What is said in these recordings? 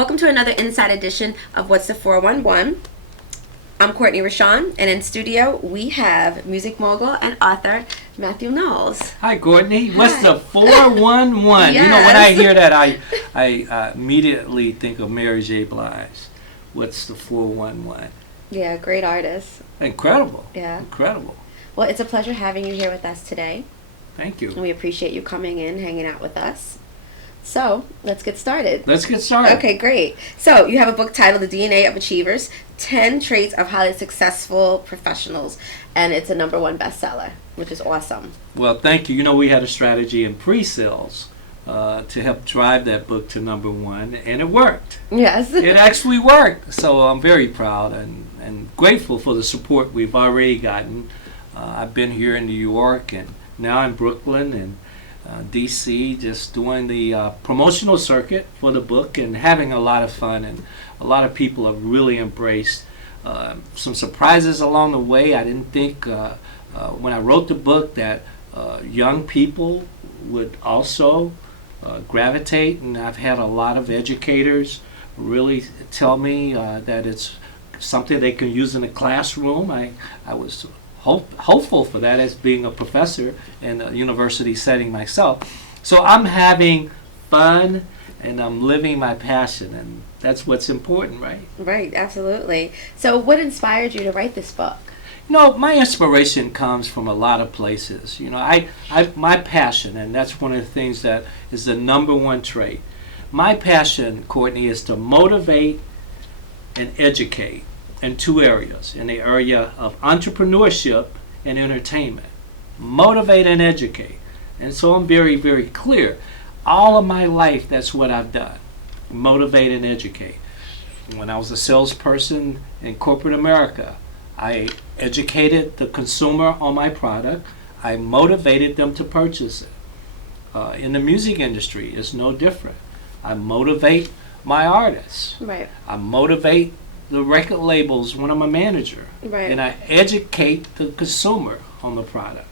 Welcome to another Inside Edition of What's the 411. I'm Courtney Rashawn, and in studio we have music mogul and author Mathew Knowles. Hi, Courtney. Hi. What's the 411? Yes. You know, when I hear that, I immediately think of Mary J. Blige. What's the 411? Yeah, great artist. Incredible. Yeah. Incredible. Well, it's a pleasure having you here with us today. Thank you. And we appreciate you coming in, hanging out with us. So, let's get started. Let's get started. Okay, great. So, you have a book titled The DNA of Achievers, 10 Traits of Highly Successful Professionals, and it's a #1 bestseller, which is awesome. Well, thank you. You know, we had a strategy in pre-sales to help drive that book to #1, and it worked. Yes. It actually worked. So I'm very proud and grateful for the support we've already gotten. I've been here in New York, and now in Brooklyn, and DC, just doing the promotional circuit for the book and having a lot of fun, and a lot of people have really embraced some surprises along the way. I didn't think when I wrote the book that young people would also gravitate, and I've had a lot of educators really tell me that it's something they can use in the classroom. I was hopeful for that as being a professor in a university setting myself. So I'm having fun and I'm living my passion, and that's what's important, right? Right, absolutely. So what inspired you to write this book? You know, my inspiration comes from a lot of places. You know, my passion, and that's one of the things that is the #1 trait. My passion, Courtney, is to motivate and educate in 2 areas, in the area of entrepreneurship and entertainment. Motivate and educate. And so I'm very, very clear. All of my life, that's what I've done. Motivate and educate. When I was a salesperson in corporate America, I educated the consumer on my product. I motivated them to purchase it. In the music industry, it's no different. I motivate my artists. Right. I motivate the record labels when I'm a manager. Right. And I educate the consumer on the product.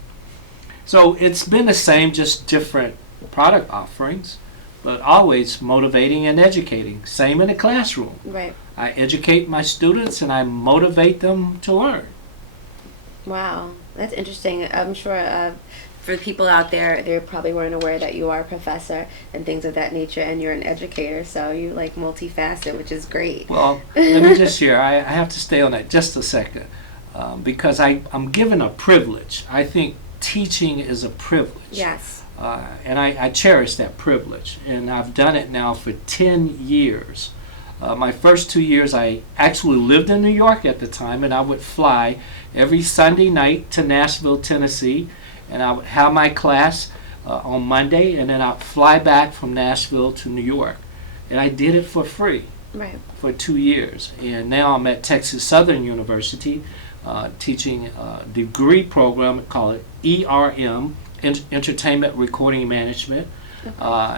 So it's been the same, just different product offerings, but always motivating and educating. Same in the classroom. Right. I educate my students and I motivate them to learn. Wow, that's interesting. I'm sure for people out there, they probably weren't aware that you are a professor and things of that nature, and you're an educator, so you like multifaceted, which is great. Well, let me just share. I have to stay on that just a second because I'm given a privilege. I think teaching is a privilege. Yes. And I cherish that privilege, and I've done it now for 10 years. My first 2 years, I actually lived in New York at the time, and I would fly every Sunday night to Nashville, Tennessee, and I would have my class on Monday, and then I'd fly back from Nashville to New York. And I did it for free. Right. For 2 years. And now I'm at Texas Southern University teaching a degree program called ERM, Entertainment Recording Management. Okay.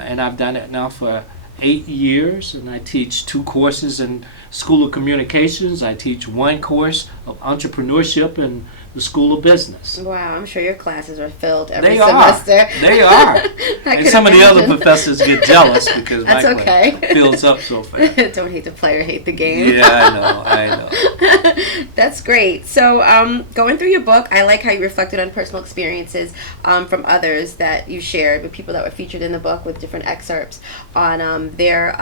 And I've done it now for 8 years, and I teach 2 courses in School of Communications. I teach 1 course of entrepreneurship in the School of Business. Wow, I'm sure your classes are filled every They semester. are. They are. And some of the other imagine. professors get jealous because my That's okay. class fills up so fast. Don't hate the player, hate the game. Yeah, I know. That's great. So, going through your book, I like how you reflected on personal experiences from others that you shared with people that were featured in the book, with different excerpts on their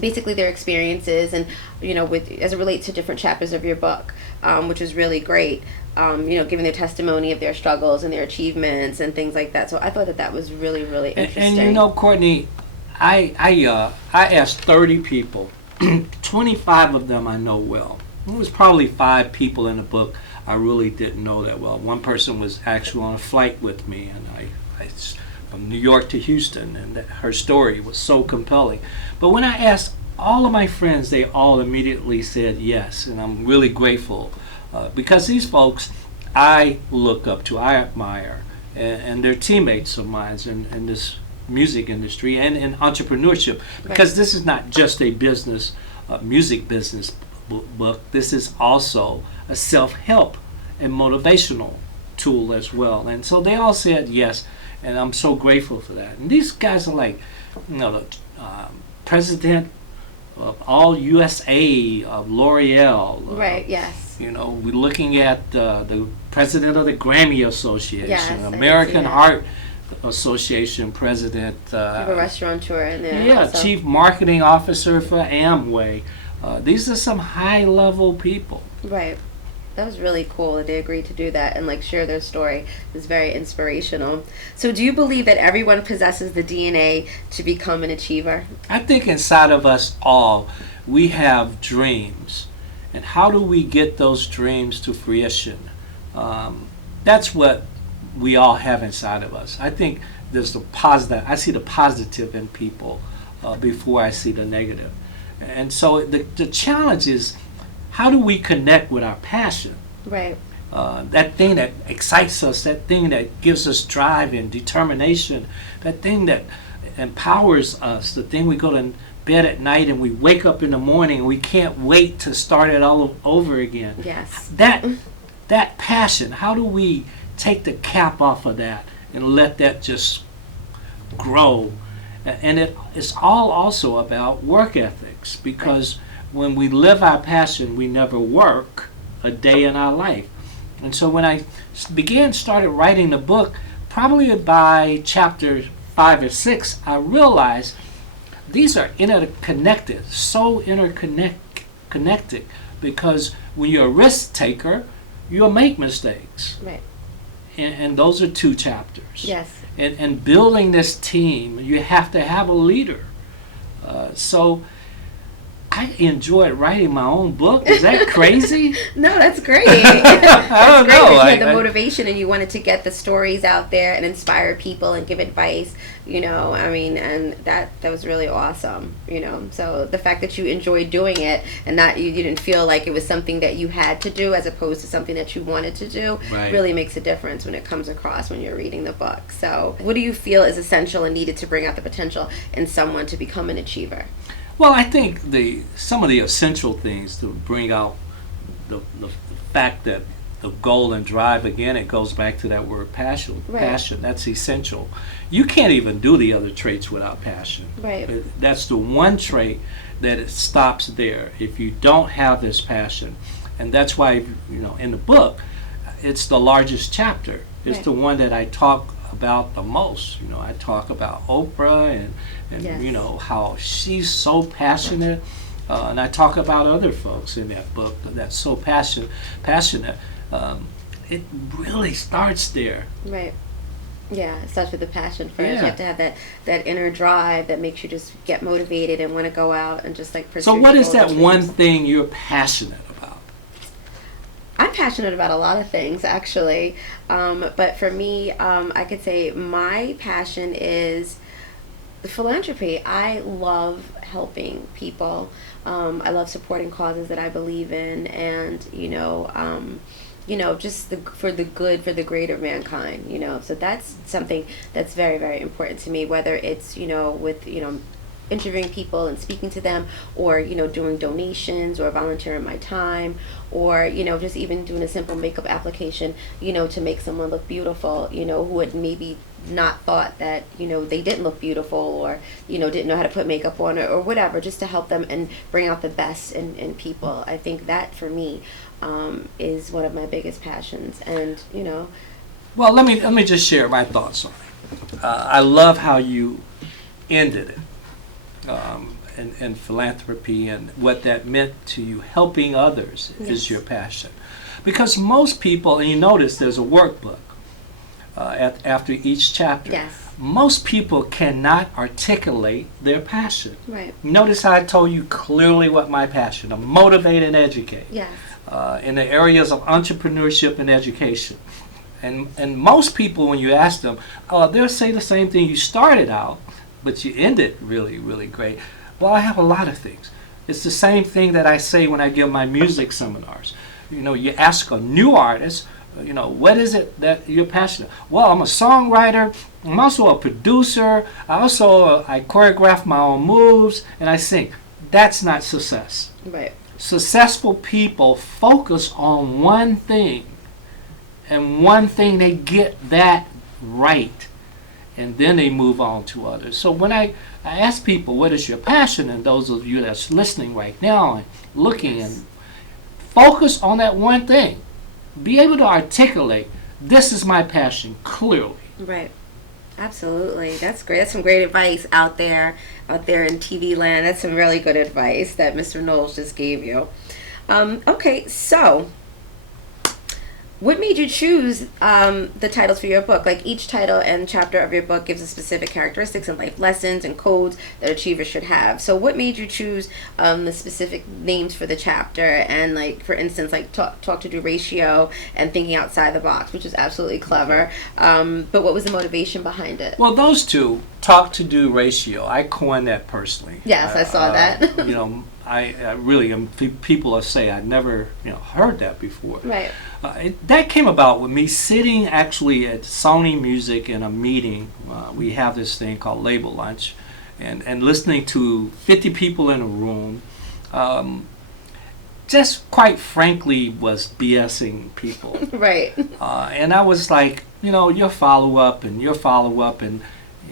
basically their experiences, and with as it relates to different chapters of your book, which is really great. Giving their testimony of their struggles and their achievements and things like that. So I thought that was really, really interesting. And Courtney, I asked 30 people. 25 of them I know well. There was probably 5 people in the book I really didn't know that well. One person was actually on a flight with me, and I from New York to Houston, and her story was so compelling. But when I asked all of my friends, they all immediately said yes, and I'm really grateful because these folks I look up to, I admire, and they're teammates of mine in this music industry and in entrepreneurship, because Right. this is not just a business, music business book. This is also a self-help and motivational tool as well. And so they all said yes, and I'm so grateful for that. And these guys are like, president of all USA, of L'Oreal. Right. Yes. You know, we're looking at the president of the Grammy Association, Yes, I American see that. Heart Association president. You have a restaurateur in there. Yeah, also. chief marketing officer for Amway. These are some high-level people. Right. That was really cool that they agreed to do that and like share their story. It's very inspirational. So do you believe that everyone possesses the DNA to become an achiever? I think inside of us all, we have dreams. And how do we get those dreams to fruition? That's what we all have inside of us. I think there's the positive. I see the positive in people before I see the negative. And so the challenge is, how do we connect with our passion? Right. That thing that excites us, that thing that gives us drive and determination, that thing that empowers us, the thing we go to bed at night and we wake up in the morning and we can't wait to start it all over again. Yes. That passion, how do we take the cap off of that and let that just grow? And it's all also about work ethics, because when we live our passion, we never work a day in our life. And so when I started writing the book, probably by chapter 5 or 6, I realized these are interconnected, so interconnected, because when you're a risk taker, you'll make mistakes. Right. And those are 2 chapters. Yes. And building this team, you have to have a leader. So I enjoyed writing my own book. Is that crazy? No, that's great. I don't know. You had the motivation and you wanted to get the stories out there and inspire people and give advice, you know, I mean, and that was really awesome, you know. So the fact that you enjoyed doing it and that you didn't feel like it was something that you had to do as opposed to something that you wanted to do really makes a difference when it comes across when you're reading the book. So what do you feel is essential and needed to bring out the potential in someone to become an achiever? Well, I think some of the essential things to bring out the fact that the goal and drive, again, it goes back to that word passion. Right. Passion, that's essential. You can't even do the other traits without passion. Right. That's the one trait that it stops there if you don't have this passion. And that's why, you know, in the book, it's the largest chapter. It's the one that I talk about the most. You know, I talk about Oprah and you know, how she's so passionate, and I talk about other folks in that book that's so passionate. It really starts there. Right. Yeah, it starts with the passion first. Yeah. You have to have that inner drive that makes you just get motivated and want to go out and just like pursue. So what your is goals that and one dreams. thing you're passionate about? I'm passionate about a lot of things, actually. But for me, I could say my passion is philanthropy. I love helping people. I love supporting causes that I believe in, and just for the good, for the greater mankind. You know, so that's something that's very, very important to me. Whether it's with interviewing people and speaking to them, or doing donations or volunteering my time, or just even doing a simple makeup application to make someone look beautiful, who had maybe not thought that they didn't look beautiful, or didn't know how to put makeup on, or whatever, just to help them and bring out the best in people. I think that for me is one of my biggest passions. And Well, let me just share my thoughts on it. I love how you ended it. And philanthropy and what that meant to you, helping others is your passion. Because most people, and you notice there's a workbook after each chapter. Yes. Most people cannot articulate their passion. Right. Notice how I told you clearly what my passion is: motivate and educate. Yes. In the areas of entrepreneurship and education. And most people, when you ask them, they'll say the same thing. You started out, but you ended really, really great. Well, I have a lot of things. It's the same thing that I say when I give my music seminars. You ask a new artist, what is it that you're passionate? Well, I'm a songwriter. I'm also a producer. I choreograph my own moves, and I sing. That's not success. Right. Successful people focus on one thing, and one thing they get that right. and then they move on to others. So when I ask people, what is your passion? And those of you that's listening right now and looking, and focus on that one thing. Be able to articulate, this is my passion, clearly. Right. Absolutely. That's great. That's some great advice out there in TV land. That's some really good advice that Mr. Knowles just gave you. Okay, so what made you choose the titles for your book? Like, each title and chapter of your book gives a specific characteristics and life lessons and codes that achievers should have. So what made you choose the specific names for the chapter? And, like, for instance, like talk to do ratio and thinking outside the box, which is absolutely clever. But what was the motivation behind it? Well, those two, talk to do ratio, I coined that personally. Yes, I saw that. I really, people say I never heard that before. Right. That came about with me sitting actually at Sony Music in a meeting. We have this thing called Label Lunch, and listening to 50 people in a room. Just quite frankly was BSing people. Right. And I was like, your follow-up and your follow-up, and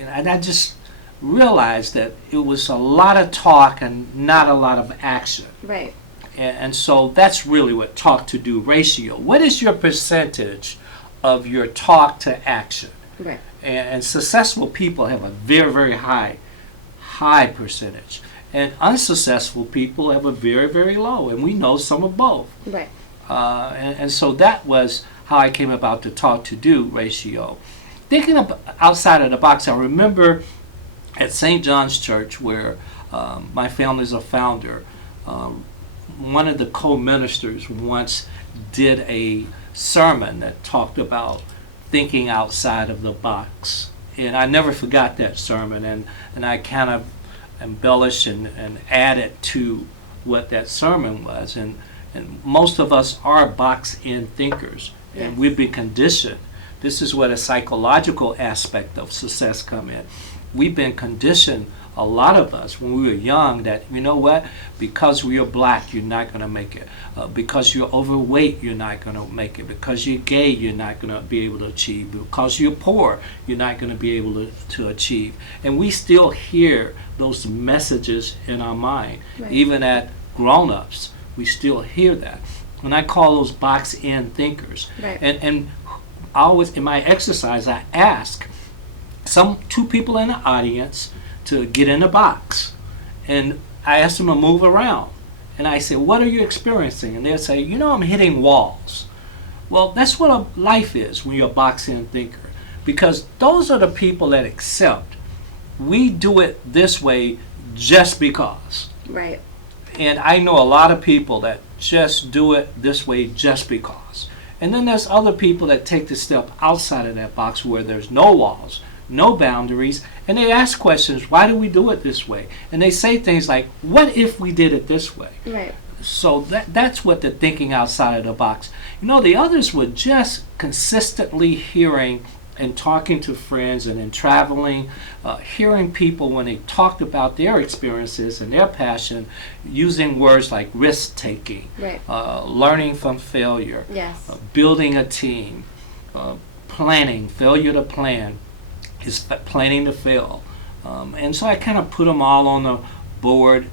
I just realized that it was a lot of talk and not a lot of action. Right. And so that's really what talk to do ratio. What is your percentage of your talk to action? Right. And successful people have a very, very high percentage. And unsuccessful people have a very, very low. And we know some of both. Right. And so that was how I came about the talk to do ratio. Thinking of outside of the box, I remember at St. John's Church, where my family is a founder, one of the co-ministers once did a sermon that talked about thinking outside of the box. And I never forgot that sermon, and I kind of embellished and added to what that sermon was. And most of us are box-in thinkers, and we've been conditioned. This is where the psychological aspect of success come in. We've been conditioned, a lot of us, when we were young, that, because you're black, you're not going to make it. Because you're overweight, you're not going to make it. Because you're gay, you're not going to be able to achieve. Because you're poor, you're not going to be able to achieve. And we still hear those messages in our mind. Right. Even at grown-ups, we still hear that. And I call those box-in thinkers. Right. And I always, in my exercise, I ask two people in the audience to get in a box, and I ask them to move around, and I say, what are you experiencing? And they'll say, I'm hitting walls. Well, that's what life is when you're a box-in thinker, because those are the people that accept we do it this way just because. Right. And I know a lot of people that just do it this way just because. And then there's other people that take the step outside of that box where there's no walls, no boundaries, and they ask questions, why do we do it this way? And they say things like, what if we did it this way? Right. So that's what the thinking outside of the box. The others were just consistently hearing and talking to friends and then traveling, hearing people when they talked about their experiences and their passion, using words like risk-taking, right. Learning from failure, yes. Building a team, planning, failure to plan is planning to fail. And so I kind of put them all on the board.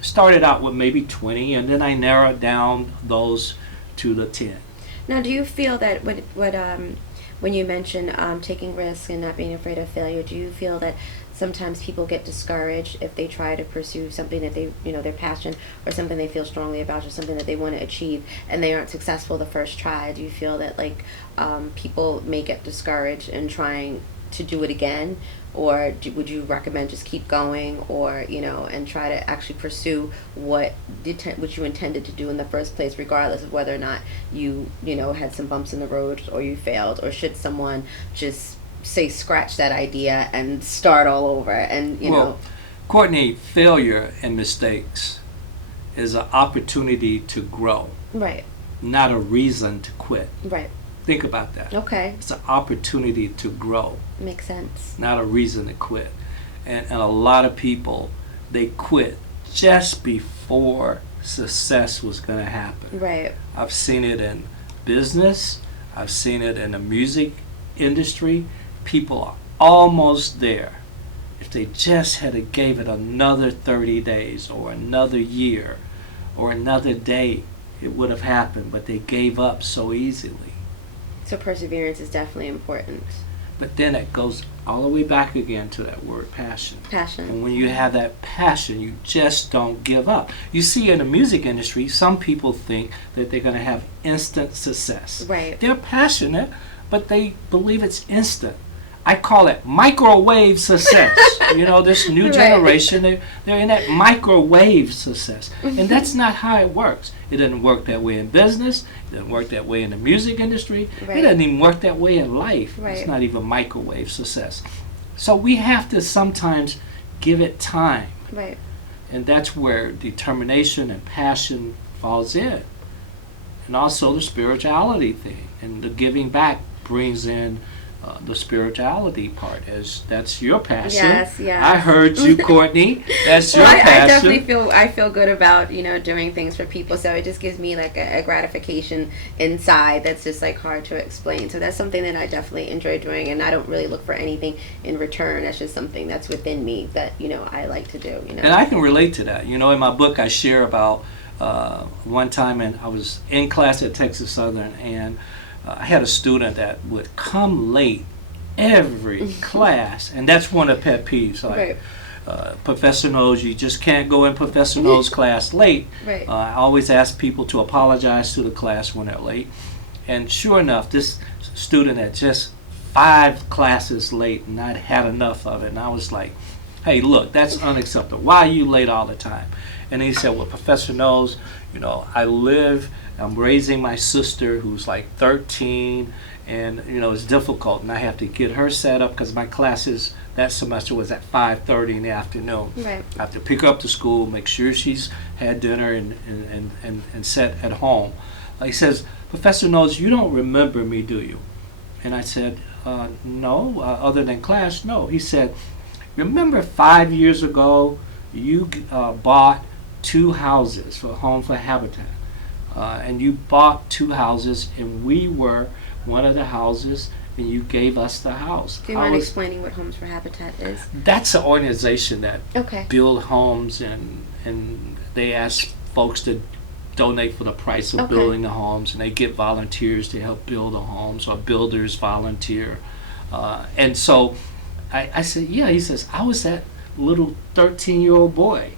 Started out with maybe 20, and then I narrowed down those to the 10. Now, do you feel that when you mention taking risks and not being afraid of failure, do you feel that sometimes people get discouraged if they try to pursue something that they, their passion or something they feel strongly about or something that they want to achieve and they aren't successful the first try? Do you feel that people may get discouraged in trying to do it again? Or would you recommend just keep going, or and try to actually pursue what you intended to do in the first place, regardless of whether or not you had some bumps in the road or you failed? Or should someone just say scratch that idea and start all over? And well, Courtney, failure and mistakes is an opportunity to grow, right? Not a reason to quit, right? Think about that. Okay. It's an opportunity to grow. Makes sense. Not a reason to quit. And a lot of people, they quit just before success was going to happen. Right. I've seen it in business. I've seen it in the music industry. People are almost there. If they just had to gave it another 30 days or another year or another day, it would have happened, but they gave up so easily. So perseverance is definitely important. But then it goes all the way back again to that word passion. Passion. And when you have that passion, you just don't give up. You see in the music industry, some people think that they're going to have instant success. Right. They're passionate, but they believe it's instant. I call it microwave success. You know, this new Right. generation, they're in that microwave success. And that's not how it works. It doesn't work that way in business. It doesn't work that way in the music industry. Right. It doesn't even work that way in life. Right. It's not even microwave success. So we have to sometimes give it time. Right. And that's where determination and passion falls in. And also the spirituality thing. And the giving back brings in the spirituality part, as that's your passion. Yes, yes. I heard you, Courtney. That's your Well, I passion. definitely feel good about, you know, doing things for people. So it just gives me like a gratification inside that's just like hard to explain. So that's something that I definitely enjoy doing, and I don't really look for anything in return. That's just something that's within me that, you know, I like to do. You know. And I can relate to that. You know, in my book, I share about one time, and I was in class at Texas Southern, and I had a student that would come late every class, and that's one of the pet peeves. Like, Right. Professor Knowles, you just can't go in Professor Knowles' class late. Right. I always ask people to apologize to the class when they're late. And sure enough, this student had just 5 classes late, and I'd had enough of it. And I was like, hey, look, that's unacceptable. Why are you late all the time? And he said, well, Professor Knowles, you know, I'm raising my sister who's like 13, and, you know, it's difficult, and I have to get her set up because my classes that semester was at 5:30 in the afternoon. Right. I have to pick her up to school, make sure she's had dinner and set at home. He says, Professor Knowles, you don't remember me, do you? And I said, no, other than class, no. He said, remember 5 years ago you bought 2 houses for Home for Habitat. And you bought 2 houses, and we were one of the houses, and you gave us the house. Do you mind explaining what Homes for Habitat is? That's an organization that Okay. build homes, and they ask folks to donate for the price of Okay. building the homes, and they get volunteers to help build the homes, or builders volunteer. And so I said, yeah. He says, I was that little 13-year-old boy.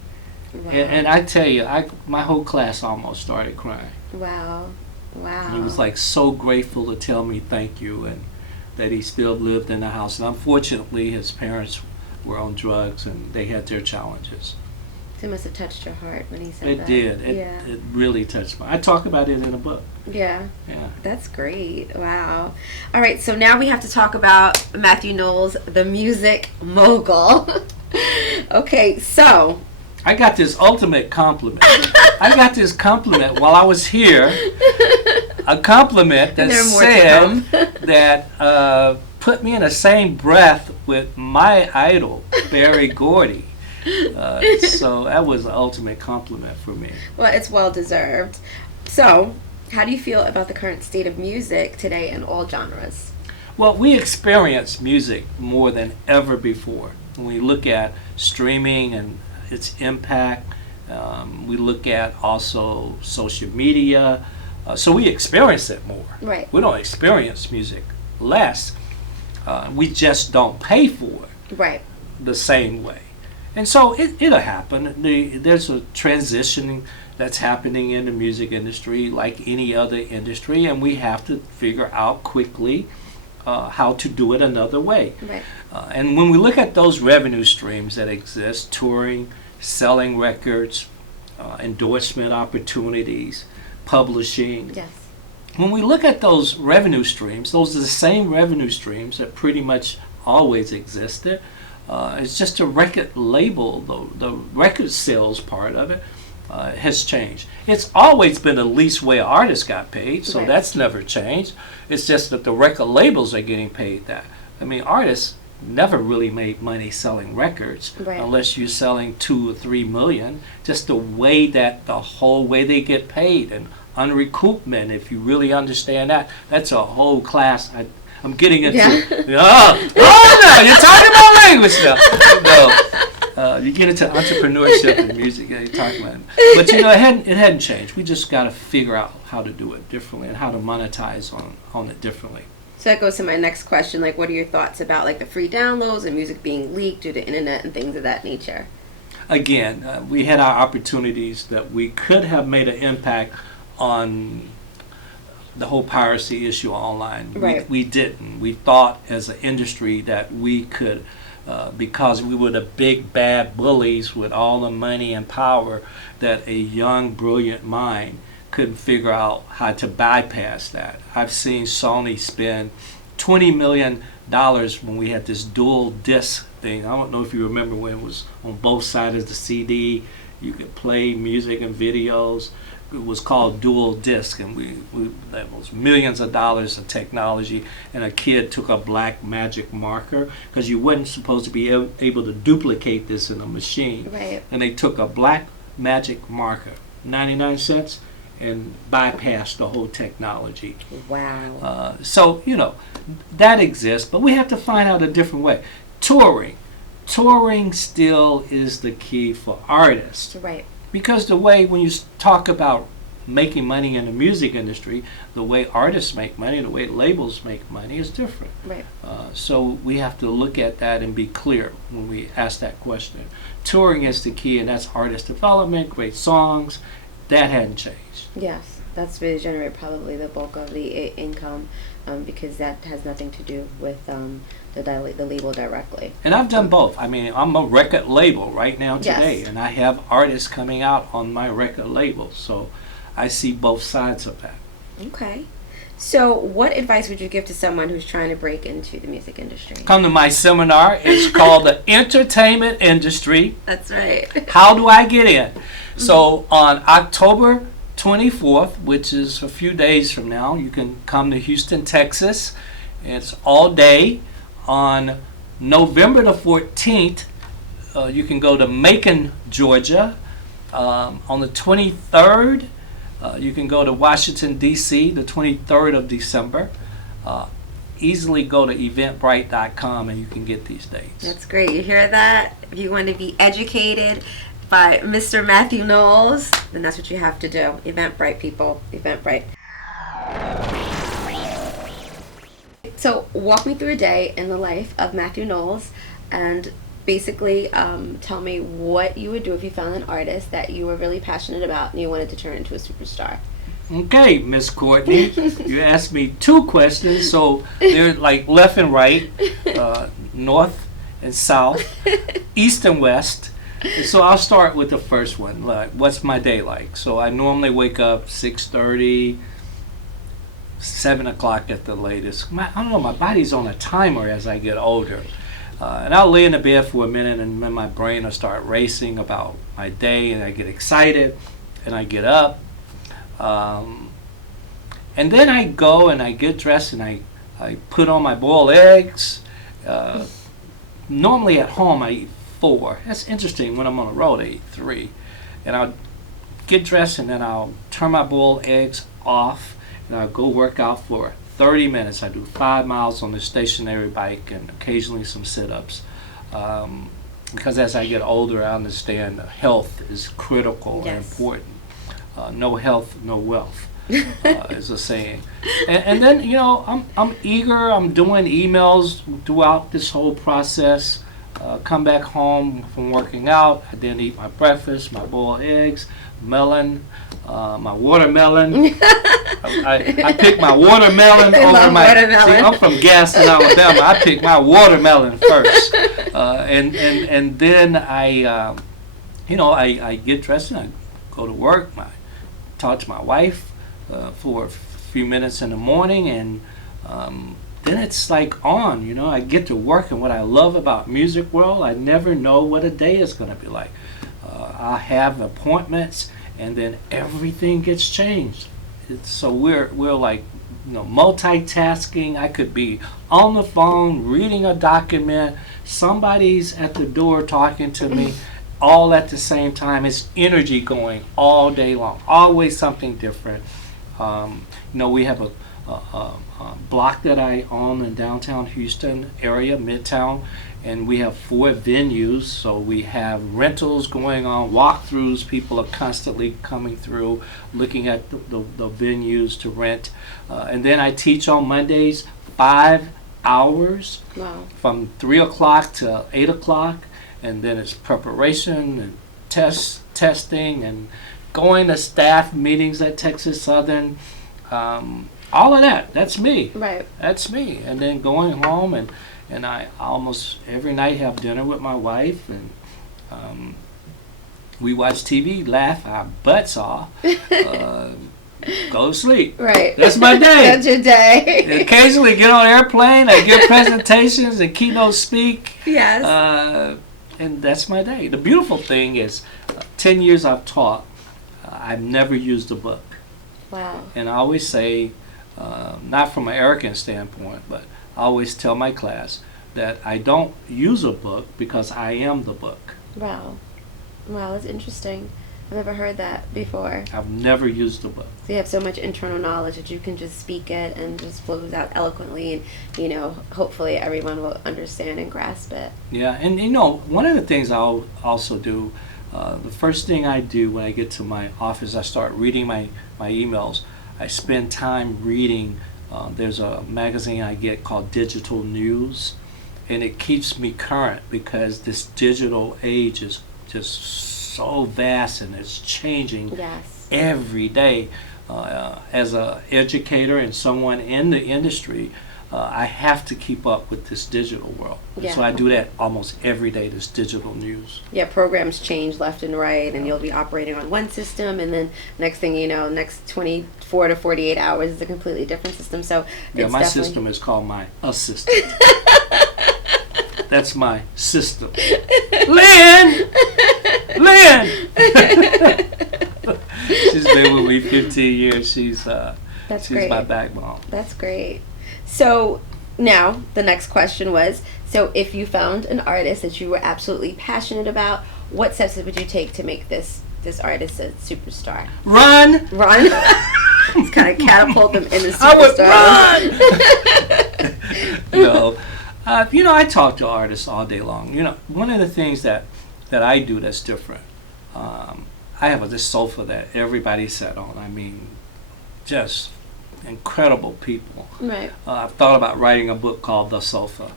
Wow. And I tell you, my whole class almost started crying. Wow. Wow. He was like so grateful to tell me thank you, and that he still lived in the house. And unfortunately, his parents were on drugs, and they had their challenges. It must have touched your heart when he said It that. did. Yeah. It really touched me. I talk about it in a book. Yeah. Yeah. That's great. Wow. All right, so now we have to talk about Mathew Knowles, the music mogul. Okay, so I got this ultimate compliment. I got this compliment while I was here. A compliment that There are more to said come. that put me in the same breath with my idol, Barry Gordy. So that was an ultimate compliment for me. well, it's well deserved. So, how do you feel about the current state of music today in all genres? Well, we experience music more than ever before. When we look at streaming and its impact, we look at also social media. So we experience it more. Right. We don't experience music less. We just don't pay for it Right. the same way. And so it'll happen. There's a transitioning that's happening in the music industry like any other industry, and we have to figure out quickly how to do it another way. Right. And when we look at those revenue streams that exist, touring, selling records, endorsement opportunities, publishing, Yes. when we look at those revenue streams, those are the same revenue streams that pretty much always existed. It's just a record label, the record sales part of it has changed. It's always been the least way artists got paid, so Right. that's never changed. It's just that the record labels are getting paid that. I mean, artists never really made money selling records Right. unless you're selling 2 or 3 million. Just the way that the whole way they get paid and unrecoupment, if you really understand that, that's a whole class I'm getting into Yeah. no, you're talking about language now. No, you get into entrepreneurship and music. Yeah, you're talking about it. But it hadn't changed. We just got to figure out how to do it differently and how to monetize on it differently. So that goes to my next question. Like, what are your thoughts about like the free downloads and music being leaked due to internet and things of that nature? Again, we had our opportunities that we could have made an impact on the whole piracy issue online. Right. We didn't. We thought as an industry that we could, because we were the big bad bullies with all the money and power, that a young, brilliant mind couldn't figure out how to bypass that. I've seen Sony spend $20 million when we had this dual disc thing. I don't know if you remember when it was on both sides of the CD. You could play music and videos. It was called dual disc, and that was millions of dollars of technology. And a kid took a black magic marker, because you weren't supposed to be able to duplicate this in a machine. Right. And they took a black magic marker, 99 cents, and bypassed the whole technology. Wow. So, that exists, but we have to find out a different way. Touring still is the key for artists. Right. Because the way, when you talk about making money in the music industry, the way artists make money, the way labels make money is different. Right. So we have to look at that and be clear when we ask that question. Touring is the key, and that's artist development, great songs. That hadn't changed. Yes, that's where they generate probably the bulk of the income, because that has nothing to do with the label directly. And I've done both. I mean, I'm a record label right now today, Yes. and I have artists coming out on my record label. So I see both sides of that. Okay. So what advice would you give to someone who's trying to break into the music industry? Come to my seminar. It's called the Entertainment Industry. That's right. How do I get in? So on October 24th, which is a few days from now, you can come to Houston, Texas. It's all day. On November the 14th, you can go to Macon, Georgia. On the 23rd, you can go to Washington, D.C., the 23rd of December. Easily go to eventbrite.com and you can get these dates. That's great. You hear that? If you want to be educated by Mr. Mathew Knowles, then that's what you have to do. Eventbrite, people. Eventbrite. So walk me through a day in the life of Mathew Knowles, and basically tell me what you would do if you found an artist that you were really passionate about and you wanted to turn into a superstar. Okay, Miss Courtney, you asked me two questions, so they're like left and right, north and south, east and west. So I'll start with the first one. Like, what's my day like? So I normally wake up 6:30, 7 o'clock at the latest. I don't know, my body's on a timer as I get older. And I'll lay in the bed for a minute, and then my brain will start racing about my day, and I get excited, and I get up. And then I go and I get dressed and I put on my boiled eggs. Normally at home I eat 4. That's interesting. When I'm on the road I eat 3. And I'll get dressed and then I'll turn my boiled eggs off and I'll go work out for 30 minutes. I do 5 miles on the stationary bike and occasionally some sit-ups. Because as I get older I understand health is critical and important. No health, no wealth, is a saying. And then, I'm eager. I'm doing emails throughout this whole process. Come back home from working out. I then eat my breakfast, my boiled eggs, melon, my watermelon. I pick my watermelon over my. Watermelon. See, I'm from Gaston, Alabama. I pick my watermelon first, and then I get dressed and I go to work. I talk to my wife for a few minutes in the morning, and then it's like on. I get to work, and what I love about music world, I never know what a day is going to be like. I have appointments, and then everything gets changed. So we're like multitasking. I could be on the phone reading a document. Somebody's at the door talking to me. All at the same time. It's energy going all day long. Always something different. We have block that I own in downtown Houston area, Midtown, and we have 4 venues. So we have rentals going on, walkthroughs. People are constantly coming through, looking at the venues to rent. And then I teach on Mondays, 5 hours, Wow. from 3 o'clock to 8 o'clock. And then it's preparation and testing and going to staff meetings at Texas Southern. All of that. That's me. Right. That's me. And then going home and I almost every night have dinner with my wife, and we watch TV, laugh our butts off, go to sleep. Right. That's my day. That's your day. And occasionally get on an airplane, I give presentations and keynote speak. Yes. And that's my day. The beautiful thing is, 10 years I've taught, I've never used a book. Wow. And I always say, not from an arrogant standpoint, but I always tell my class that I don't use a book because I am the book. Wow. Wow, that's interesting. I've never heard that before. I've never used a book. So you have so much internal knowledge that you can just speak it and just flows out eloquently, and hopefully everyone will understand and grasp it. Yeah, and one of the things I'll also do, the first thing I do when I get to my office, I start reading my emails. I spend time reading. There's a magazine I get called Digital News, and it keeps me current because this digital age is just so vast and it's changing Yes. every day. As an educator and someone in the industry, I have to keep up with this digital world. Yeah. So I do that almost every day, this digital news. Yeah, programs change left and right, and you'll be operating on one system, and then next thing you know, next 24 to 48 hours is a completely different system. So Yeah, it's my definitely- system is called my assistant. That's my system. Lynn! She's been with me 15 years. She's That's she's great. my backbone. That's great. So now the next question was, so if you found an artist that you were absolutely passionate about, what steps would you take to make this artist a superstar? Run! Run. It's kind of catapult them into I would superstar. run! I talk to artists all day long. One of the things that I do that's different, I have this sofa that everybody sat on. I mean, just incredible people. Right. I've thought about writing a book called The Sofa.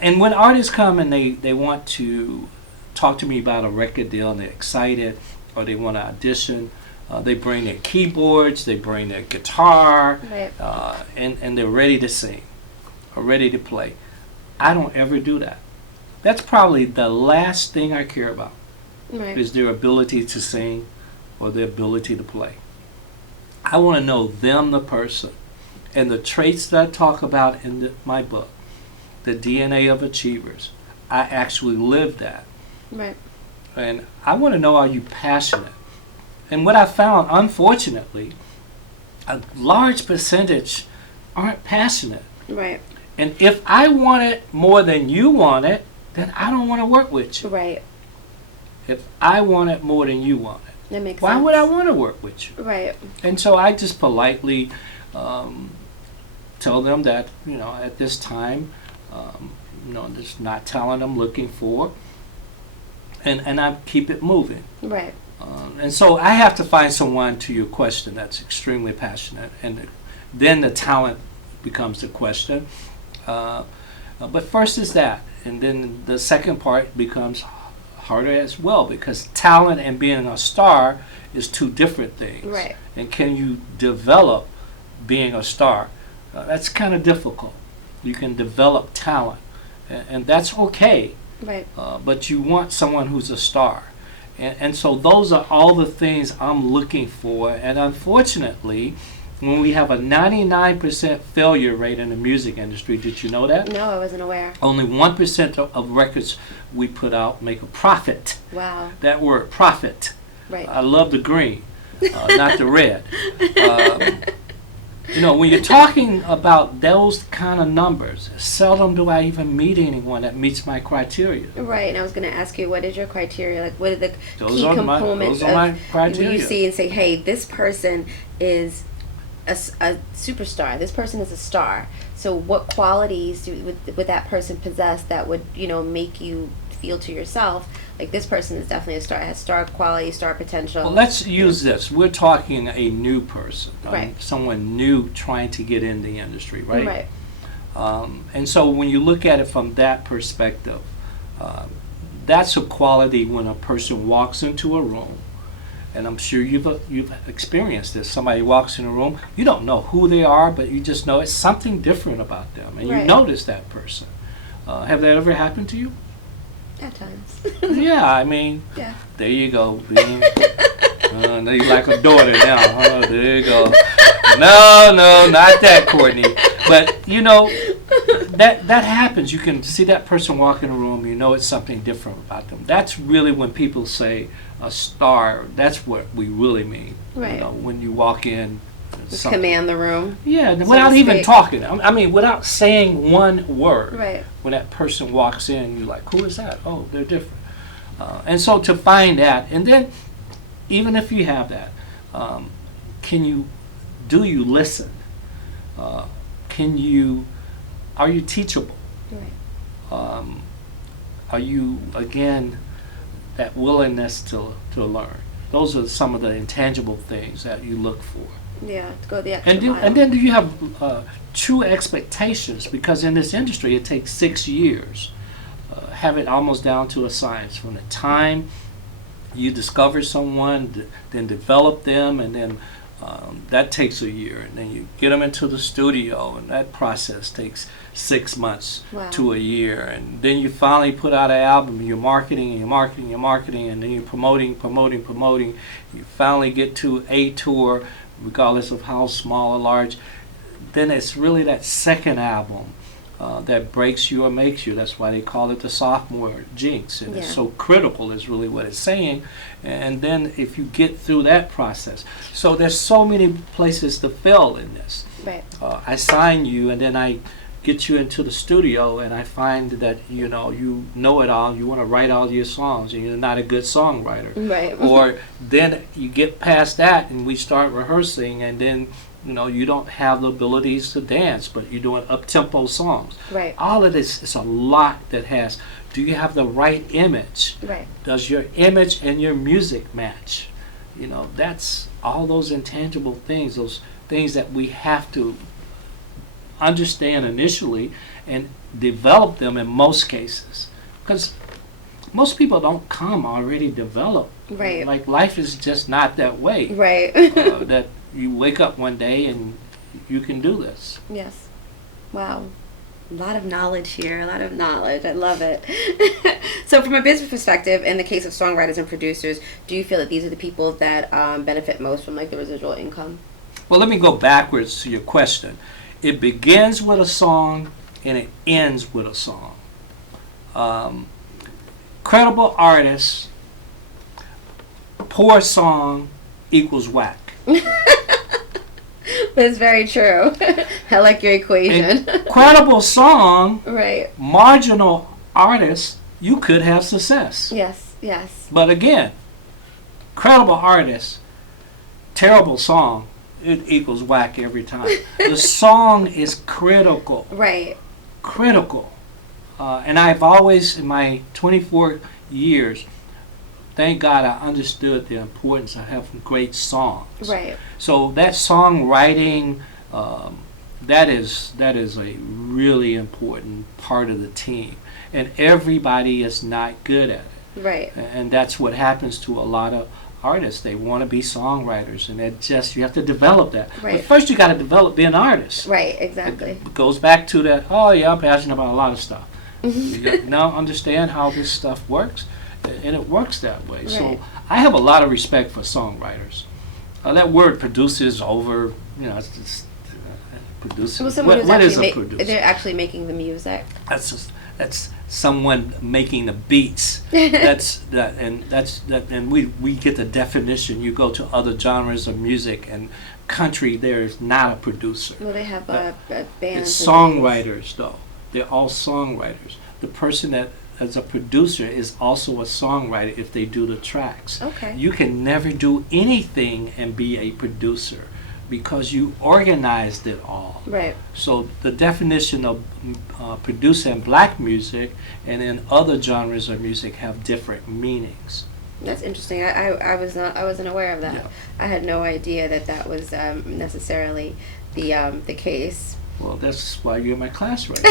And when artists come and they want to talk to me about a record deal and they're excited or they want to audition, they bring their keyboards, they bring their guitar, Right. and they're ready to sing or ready to play. I don't ever do that. That's probably the last thing I care about, Right. is their ability to sing or their ability to play. I want to know them, the person, and the traits that I talk about in my book, the DNA of achievers. I actually live that. Right. And I want to know, are you passionate? And what I found, unfortunately, a large percentage aren't passionate. Right. And if I want it more than you want it, then I don't want to work with you. Right. If I want it more than you want it, That makes why sense. would I want to work with you? Right. And so I just politely tell them that, at this time, there's not talent I'm looking for. And I keep it moving. Right. And so I have to find someone, to your question, that's extremely passionate. And then the talent becomes the question. But first is that. And then the second part becomes harder as well, because talent and being a star is two different things. Right. And can you develop being a star? That's kind of difficult. You can develop talent, and that's okay. Right. But you want someone who's a star. And so those are all the things I'm looking for. And unfortunately, when we have a 99% failure rate in the music industry, did you know that? No, I wasn't aware. Only 1% of records we put out make a profit. Wow. That word, profit. Right. I love the green, not the red. When you're talking about those kind of numbers, seldom do I even meet anyone that meets my criteria. Right, and I was going to ask you, what is your criteria? Like, what are the Those key are components those are my of criteria. when you see and say, hey, this person is a superstar. This person is a star. So what qualities would that person possess that would, make you feel to yourself like this person is definitely a star, has star quality, star potential? Well, let's use this. We're talking a new person, right? Someone new trying to get in the industry, right? Right. And so when you look at it from that perspective, that's a quality when a person walks into a room. And I'm sure you've experienced this. Somebody walks in a room, you don't know who they are, but you just know it's something different about them, and right. you notice that person. Have that ever happened to you? At times. Yeah, I mean, yeah. There you go. Now you're like a daughter now. Oh, there you go. No, not that, Courtney. But that happens. You can see that person walk in a room. You know it's something different about them. That's really when people say a star. That's what we really mean. Right. When you walk in. Command the room. Yeah, without even talking. I mean, without saying one word. Right. When that person walks in, you're like, who is that? Oh, they're different. And so to find that, and then even if you have that, do you listen? Are you teachable? Right. Are you, again, that willingness to learn? Those are some of the intangible things that you look for. Yeah, to go the extra mile. And then do you have true expectations? Because in this industry, it takes 6 years. Have it almost down to a science. From the time you discover someone, then develop them, and then that takes a year. And then you get them into the studio, and that process takes 6 months to a year. And then you finally put out an album, and you're marketing, and and then you're promoting. You finally get to a tour, regardless of how small or large. Then it's really that second album that breaks you or makes you. That's why they call it the sophomore jinx, and it's so critical is really what it's saying. And then if you get through that process, so there's so many places to fail in this. Right. I sign you, and then I get you into the studio, and I find that you know it all. You want to write all your songs, and you're not a good songwriter. Right. Or then you get past that, and we start rehearsing, and then you don't have the abilities to dance, but you're doing up-tempo songs. Right. All of this is a lot that has. Do you have the right image? Right. Does your image and your music match? That's all those intangible things, those things that we have to understand initially and develop them in most cases. Because most people don't come already developed. Right. Like life is just not that way. Right. That you wake up one day and you can do this. Yes. Wow. A lot of knowledge here. A lot of knowledge. I love it. So from a business perspective, in the case of songwriters and producers, do you feel that these are the people that benefit most from like the residual income? Well, let me go backwards to your question. It begins with a song and it ends with a song. Credible artists, poor song equals whack. That's very true. I like your equation. Incredible song, right. Marginal artist, you could have success. Yes, yes. But again, credible artist, terrible song, it equals whack every time. The song is critical. Right. Critical. And I've always, in my 24 years, thank God I understood the importance of having great songs. Right. So that songwriting, that is a really important part of the team. And everybody is not good at it. Right. And that's what happens to a lot of artists. They want to be songwriters, and you have to develop that. Right. But first you got to develop being an artist. Right, exactly. It goes back to that, I'm passionate about a lot of stuff. You now understand how this stuff works, and it works that way. Right. So I have a lot of respect for songwriters. That word producer is over, it's just producer. Well, what is a producer? They're actually making the music. That's someone making the beats. And we get the definition. You go to other genres of music, and country, there is not a producer. Well, they have a band. It's songwriters, though. They're all songwriters. The person that as a producer is also a songwriter if they do the tracks. Okay. You can never do anything and be a producer. because you organized it all. Right. So the definition of producing black music and in other genres of music have different meanings. That's interesting. I wasn't aware of that. Yeah. I had no idea that was necessarily the case. Well, that's why you're in my class right now.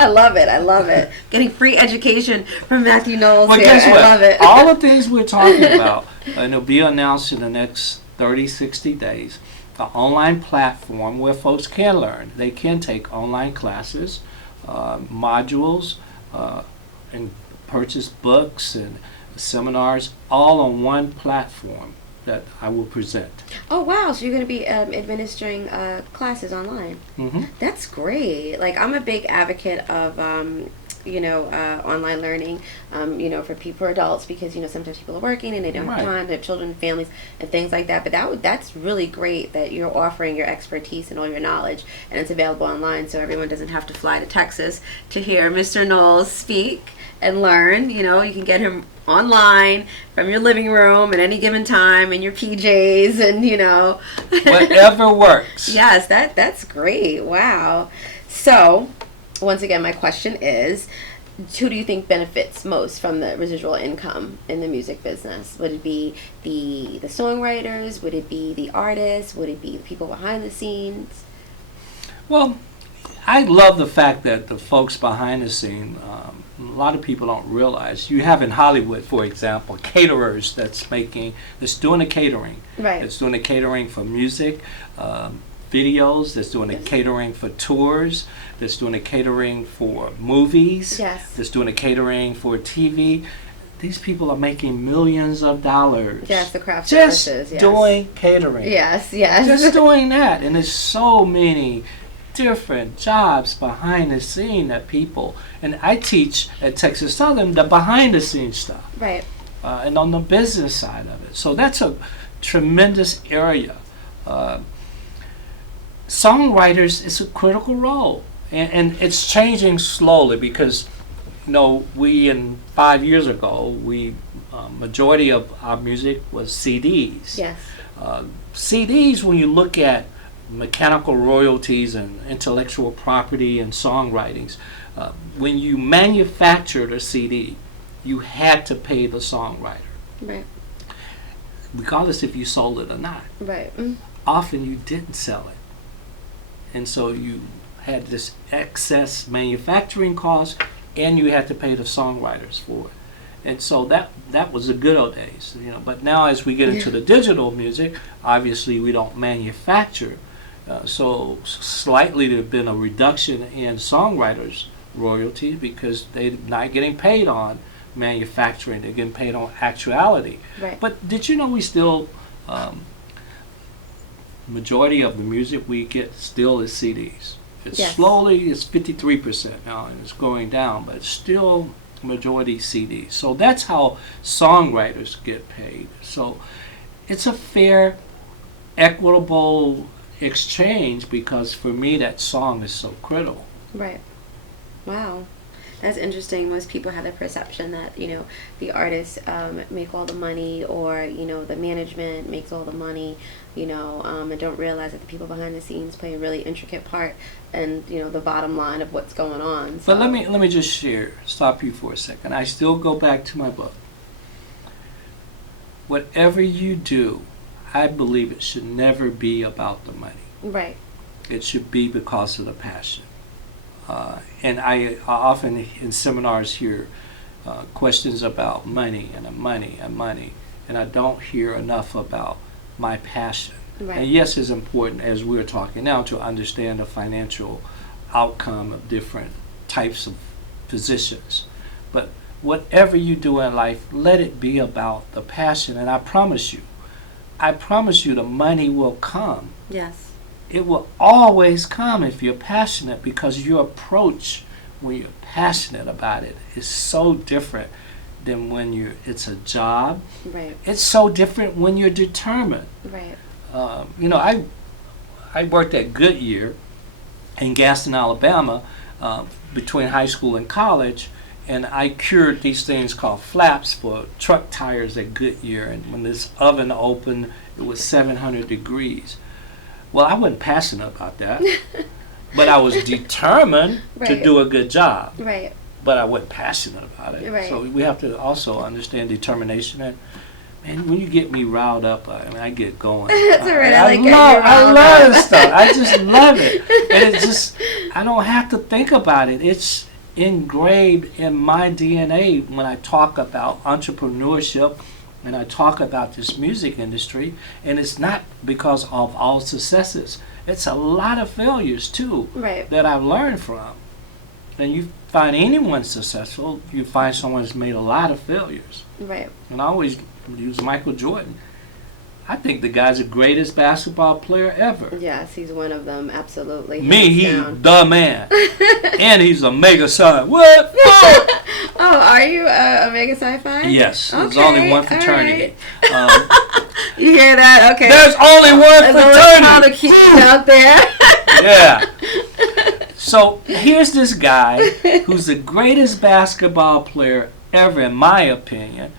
I love it. I love it. Getting free education from Mathew Knowles Well, here. guess what? I love it. All the things we're talking about, and it'll be announced in the next 30, 60 days. An online platform where folks can learn. They can take online classes, modules, and purchase books and seminars, all on one platform that I will present. Oh wow! So you're going to be administering classes online. Mm-hmm. That's great. Like I'm a big advocate of online learning. For people, for adults, because sometimes people are working and they don't have Right. time. They have children, families, and things like that. But that's really great that you're offering your expertise and all your knowledge, and it's available online, so everyone doesn't have to fly to Texas to hear Mr. Knowles speak and learn. You can get him online from your living room at any given time in your PJs, and Whatever works. Yes, that's great. Wow. So, once again, my question is, who do you think benefits most from the residual income in the music business? Would it be the songwriters? Would it be the artists? Would it be the people behind the scenes? Well, I love the fact that the folks behind the scene, a lot of people don't realize. You have in Hollywood, for example, caterers that's doing the catering. Right. That's doing the catering for music, videos, that's doing the catering for tours, that's doing the catering for movies, Yes. that's doing the catering for TV. These people are making millions of dollars. Yes, the craft Just services. Yes. doing catering. Yes, yes. Just doing that. And there's so many different jobs behind the scene that people, and I teach at Texas Southern the behind the scenes stuff. Right. And on the business side of it. So that's a tremendous area. Songwriters is a critical role. And it's changing slowly because, we 5 years ago, majority of our music was CDs. Yes. CDs, when you look at mechanical royalties and intellectual property and songwritings, when you manufactured a CD, you had to pay the songwriter, Right. regardless if you sold it or not. Right. Often you didn't sell it, and so you had this excess manufacturing cost, and you had to pay the songwriters for it. And so that was the good old days, But now, as we get into the digital music, obviously we don't manufacture. So slightly there's been a reduction in songwriters' royalties because they're not getting paid on manufacturing; they're getting paid on actuality. Right. But did you know we still majority of the music we get still is CDs? It's Yes. slowly, it's 53% now, and it's going down, but it's still majority CDs. So that's how songwriters get paid. So it's a fair, equitable exchange because for me that song is so critical. Right. Wow. That's interesting. Most people have the perception that, the artists make all the money, or, the management makes all the money, and don't realize that the people behind the scenes play a really intricate part and, the bottom line of what's going on. So. But let me just stop you for a second. I still go back to my book. Whatever you do, I believe it should never be about the money. Right. It should be because of the passion. And I often in seminars hear questions about money, and I don't hear enough about my passion. Right. And yes, it's important, as we're talking now, to understand the financial outcome of different types of positions. But whatever you do in life, let it be about the passion. And I promise you, the money will come. Yes. It will always come if you're passionate, because your approach when you're passionate about it is so different than when it's a job. Right. It's so different when you're determined. Right. I worked at Goodyear in Gaston, Alabama, between high school and college, and I cured these things called flaps for truck tires at Goodyear. And when this oven opened, it was 700 degrees. Well, I wasn't passionate about that, but I was determined to do a good job. Right. But I wasn't passionate about it. Right. So we have to also understand determination. And man, when you get me riled up, I get going. That's all right. I love this stuff. I just love it. And it's just, I don't have to think about it. It's engraved in my DNA when I talk about entrepreneurship and I talk about this music industry. And it's not because of all successes. It's a lot of failures too that I've learned from. And you find anyone successful, you find someone who's made a lot of failures. Right. And I always use Michael Jordan. I think the guy's the greatest basketball player ever. Yes, he's one of them, absolutely. He's the man. And he's a mega psi. What? Oh, are you a mega sci-fi? Yes. Okay. There's only one fraternity. Right. You hear that? Okay. There's only one fraternity. All the kids out there. Yeah. So here's this guy who's the greatest basketball player ever, in my opinion.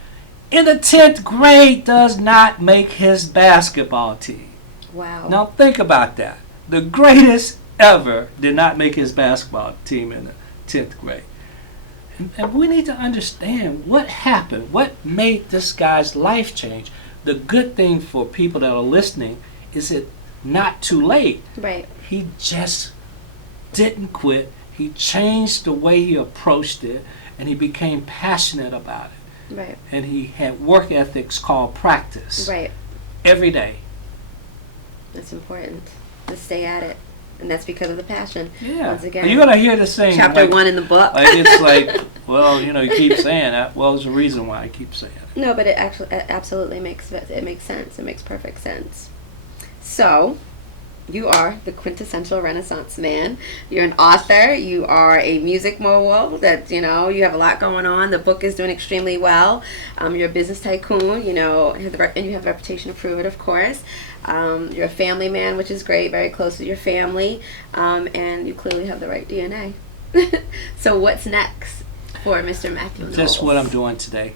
In the 10th grade, does not make his basketball team. Wow. Now think about that. The greatest ever did not make his basketball team in the 10th grade. And we need to understand what happened, what made this guy's life change. The good thing for people that are listening is it not too late. Right. He just didn't quit. He changed the way he approached it, and he became passionate about it. Right. And he had work ethics called practice. Right. Every day. That's important to stay at it, and that's because of the passion. Yeah. Once again, you're gonna hear the same. Chapter 1 in the book. It's like, well, you keep saying that. Well, there's a reason why I keep saying it. No, but it absolutely makes sense. It makes perfect sense. So, you are the quintessential Renaissance man. You're an author. You are a music mogul. That you have a lot going on. The book is doing extremely well. You're a business tycoon. And you have the reputation to prove it, of course. You're a family man, which is great. Very close to your family, and you clearly have the right DNA. So, what's next for Mr. Mathew Knowles? Just what I'm doing today.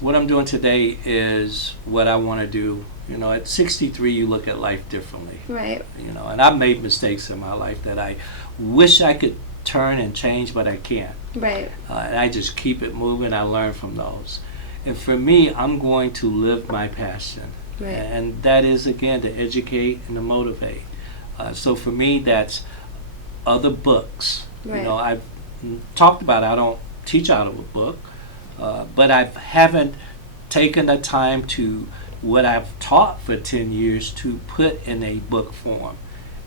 What I'm doing today is what I want to do. At 63, you look at life differently. Right. And I've made mistakes in my life that I wish I could turn and change, but I can't. Right. And I just keep it moving. I learn from those. And for me, I'm going to live my passion. Right. And that is, again, to educate and to motivate. So for me, that's other books. Right. I've talked about it. I don't teach out of a book, but I haven't taken the time to what I've taught for 10 years to put in a book form.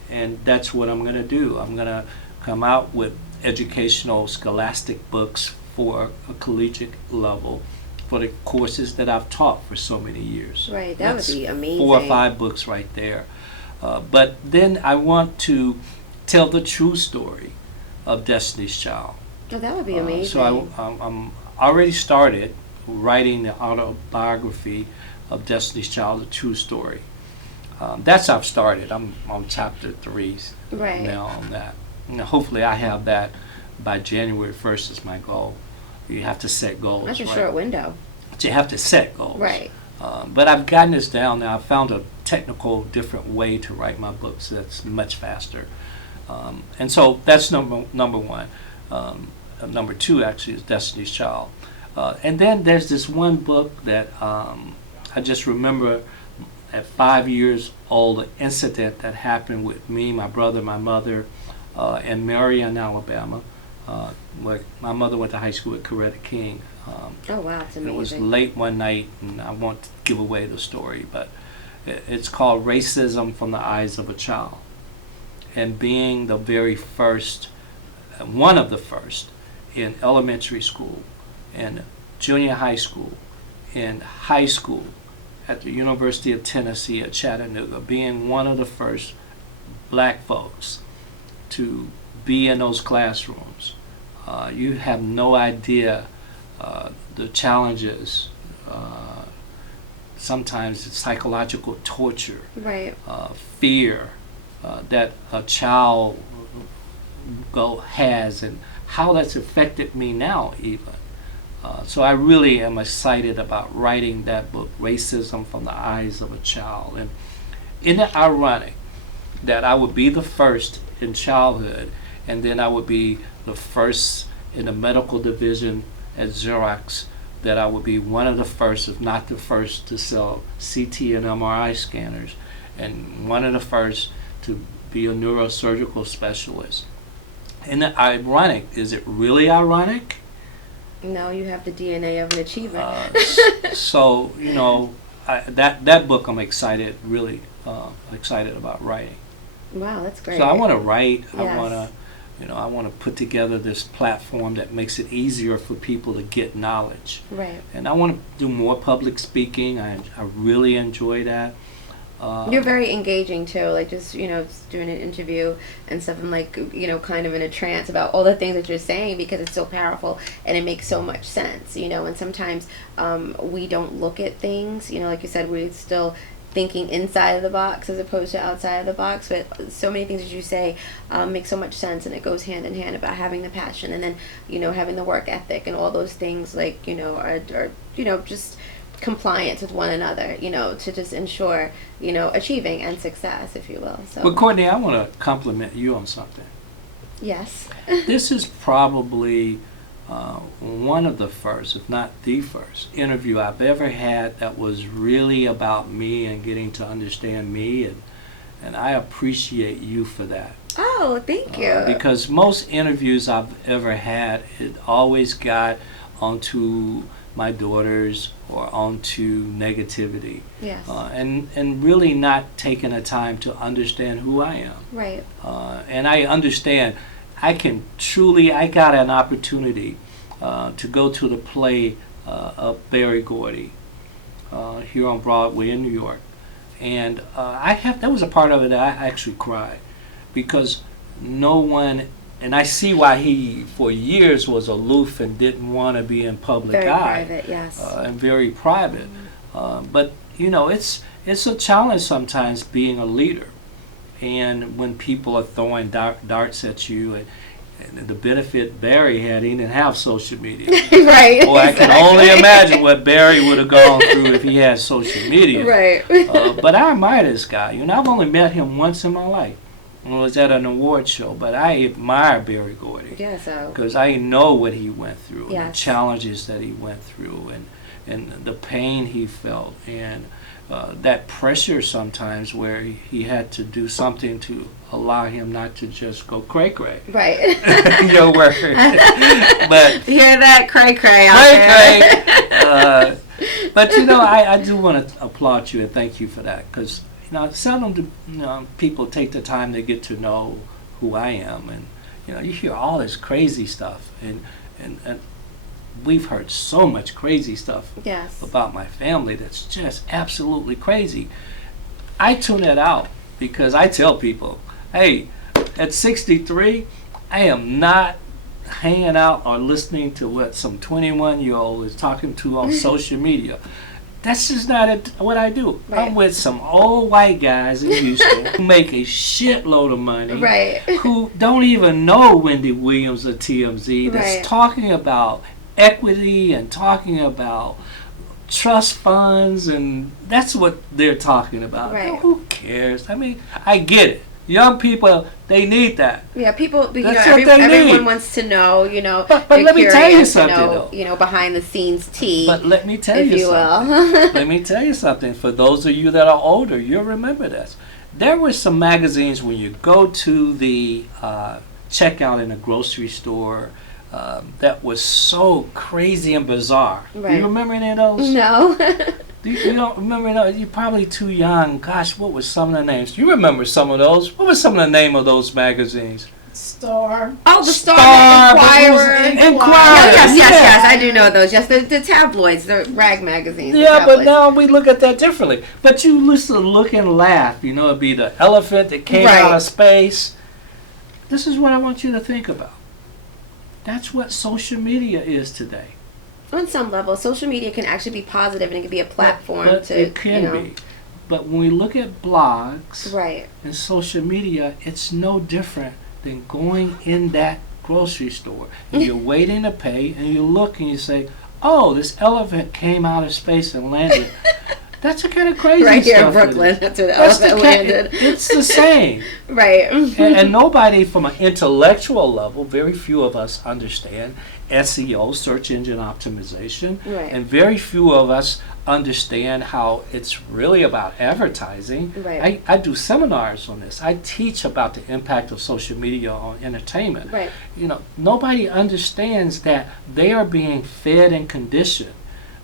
And that's what I'm going to do. I'm going to come out with educational scholastic books for a collegiate level for the courses that I've taught for so many years. Right, that would be amazing. 4 or 5 books right there. But then I want to tell the true story of Destiny's Child. Oh, that would be amazing. So I'm already started writing the autobiography of Destiny's Child, a true story. That's how I've started. I'm on chapter 3 now on that. Hopefully I have that by January 1st is my goal. You have to set goals. That's a short window. But you have to set goals. Right. But I've gotten this down now. I've found a technical, different way to write my books that's much faster. And so that's number one. Number 2 actually is Destiny's Child. And then there's this one book that I just remember at 5 years old, an incident that happened with me, my brother, my mother, in Marion, Alabama. Where my mother went to high school at Coretta King. Oh, wow, it's amazing. It was late one night, and I won't give away the story, but it's called Racism from the Eyes of a Child. And being the very first, one of the first, in elementary school, in junior high school, in high school, at the University of Tennessee at Chattanooga, being one of the first black folks to be in those classrooms. You have no idea the challenges, sometimes it's psychological torture, right. Fear that a child has, and how that's affected me now even. So I really am excited about writing that book, Racism from the Eyes of a Child. And isn't it ironic that I would be the first in childhood, and then I would be the first in the medical division at Xerox, that I would be one of the first, if not the first, to sell CT and MRI scanners, and one of the first to be a neurosurgical specialist. And ironic, is it really ironic? No, you have the DNA of an achiever. So, that book I'm excited, really excited about writing. Wow, that's great. So I want to write. Yes. I want to put together this platform that makes it easier for people to get knowledge. Right. And I want to do more public speaking. I really enjoy that. You're very engaging too, like just doing an interview and stuff. I'm like kind of in a trance about all the things that you're saying because it's so powerful and it makes so much sense. And sometimes we don't look at things. Like you said, we're still thinking inside of the box as opposed to outside of the box. But so many things that you say make so much sense, and it goes hand in hand about having the passion and then having the work ethic and all those things are just compliance with one another, to just ensure, achieving and success, if you will. So. Well, Courtney, I want to compliment you on something. Yes. This is probably one of the first, if not the first, interview I've ever had that was really about me and getting to understand me, and I appreciate you for that. Oh, thank you. Because most interviews I've ever had, it always got onto my daughters or onto negativity. Yes. And really not taking the time to understand who I am. Right. And I understand, I got an opportunity to go to the play of Berry Gordy here on Broadway in New York. And there was a part of it that I actually cried because no one. And I see why he, for years, was aloof and didn't want to be in public eye. Very private, yes. And very private. But, it's a challenge sometimes being a leader. And when people are throwing darts at you, and the benefit Barry had, he didn't have social media. Right. Well, I can only imagine what Barry would have gone through if he had social media. Right. But I admire this guy. I've only met him once in my life. I was at an award show, but I admire Berry Gordy. Yeah, so. Because I know what he went through, Yes. and the challenges that he went through, and the pain he felt, and that pressure sometimes where he had to do something to allow him not to just go cray-cray. Right. But hear that cray-cray out there. But I do want to applaud you and thank you for that, because seldom do people take the time to get to know who I am, and you hear all this crazy stuff, and we've heard so much crazy stuff Yes. about my family that's just absolutely crazy. I tune it out because I tell people, hey, at 63, I am not hanging out or listening to what some 21-year-old is talking to on social media. That's just not what I do. Right. I'm with some old white guys in Houston who make a shitload of money, Right. who don't even know Wendy Williams or TMZ, that's Right. talking about equity and talking about trust funds, and that's what they're talking about. Right. Who cares? I mean, I get it. Young people, they need that. Yeah, people. That's what they everyone need. wants to know. But they're let me tell you curious to something, know, though. behind the scenes tea. But let me tell if you you something. will. Let me tell you something. For those of you that are older, you'll remember this. There were some magazines when you go to the checkout in a grocery store that was so crazy and bizarre. Right. Do you remember any of those? No. You don't remember those? You're probably too young. Gosh, what was some of the names? You remember some of those? What was some of the name of those magazines? Star. Oh, the Star, Inquirer. Oh, yes. I do know those. Yes, the tabloids, the rag magazines. Yeah, but now we look at that differently. But you used to look and laugh. It'd be the elephant that came Right. out of space. This is what I want you to think about. That's what social media is today. On some level, social media can actually be positive, and it can be a platform But to. it can be. But when we look at blogs Right. and social media, it's no different than going in that grocery store and you're waiting to pay, and you look and you say, "Oh, this elephant came out of space and landed." That's the kind of crazy right here in stuff. Brooklyn. That's where the That's elephant landed. It's the same. Right. And nobody from an intellectual level, very few of us understand SEO, search engine optimization, Right. and very few of us understand how it's really about advertising. Right. I do seminars on this. I teach about the impact of social media on entertainment. Right. You know, nobody understands that they are being fed and conditioned.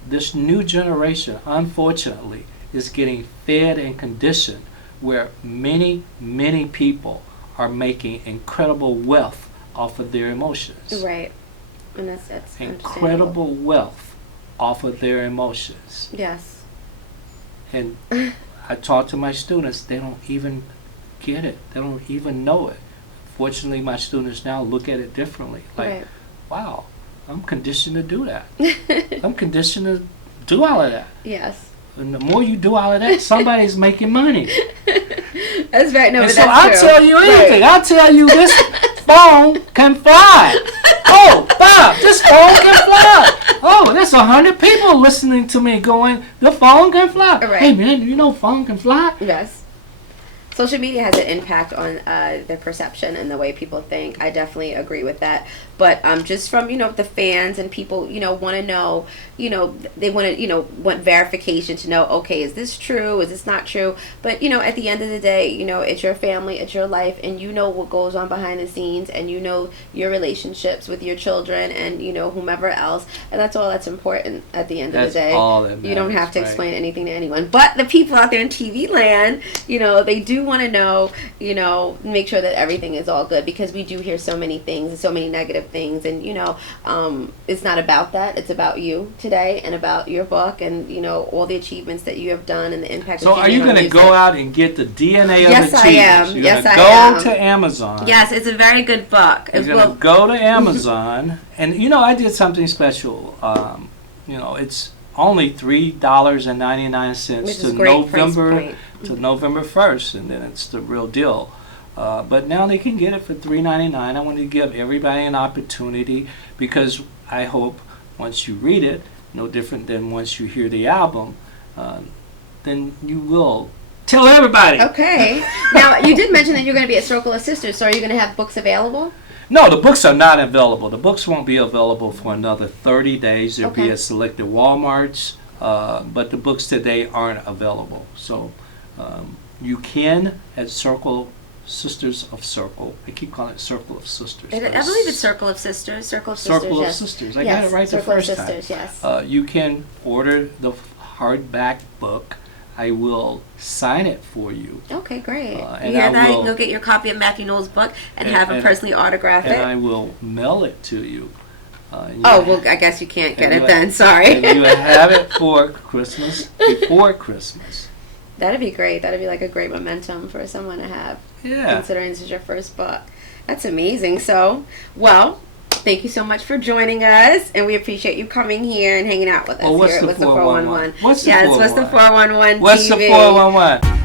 This new generation, unfortunately, is getting fed and conditioned where many, many people are making incredible wealth off of their emotions. Right. And that's Incredible wealth off of their emotions. Yes. And I talk to my students, they don't even get it. They don't even know it. Fortunately, my students now look at it differently. Like, Right. wow, I'm conditioned to do that. I'm conditioned to do all of that. Yes. And the more you do all of that, somebody's making money. That's right. No, And but so that's I'll true. tell you anything. Right. I'll tell you this phone can fly. Oh, Bob, this phone can fly. Oh, there's 100 people listening to me going, the phone can fly. Right. Hey, man, you know phone can fly? Yes. Social media has an impact on their perception and the way people think. I definitely agree with that. But just from, the fans and people, want to know, they want to, want verification to know, okay, is this true? Is this not true? But, at the end of the day, it's your family, it's your life, and you know what goes on behind the scenes, and you know your relationships with your children and, whomever else. And that's all that's important at the end of the day. All that You don't have to matters, right? explain anything to anyone. But the people out there in TV land, they do want to know, make sure that everything is all good, because we do hear so many things and so many negative things, and it's not about that. It's about you today and about your book and all the achievements that you have done and the impact. So that are you going to go out and get the DNA of Yes, the I achievements? am. You're Yes, gonna I go am. to Amazon. Yes, it's a very good book. You're going to go to Amazon. And, I did something special. It's only $3.99 Which is to great price point. November 1st, and then it's the real deal. But now they can get it for $3.99. I want to give everybody an opportunity, because I hope once you read it, no different than once you hear the album, then you will tell everybody. Okay. Now, you did mention that you're going to be at Circle of Sisters, so are you going to have books available? No, the books are not available. The books won't be available for another 30 days. They'll be Okay. at selected Walmarts, but the books today aren't available. So you can at Circle Sisters of Circle. I keep calling it Circle of Sisters. I believe it's Circle of Sisters. Circle of Sisters, Circle of yes. Sisters. I Yes, got it right Circle the of first time. Sisters, yes. You can order the hardback book. I will sign it for you. Okay, great. You and hear I that? You will- can go get your copy of Mathew Knowles' book and have him and- personally autograph And it. I will mail it to you. Oh, well, I guess you can't get and it you- then. Sorry. And you have it for Christmas, before Christmas. That'd be great. That'd be like a great momentum for someone to have, Yeah. considering this is your first book. That's amazing. So, well, thank you so much for joining us, and we appreciate you coming here and hanging out with us Well, what's here the at What's the 411? 411. What's the Yes, What's the 411 What's the TV. 411?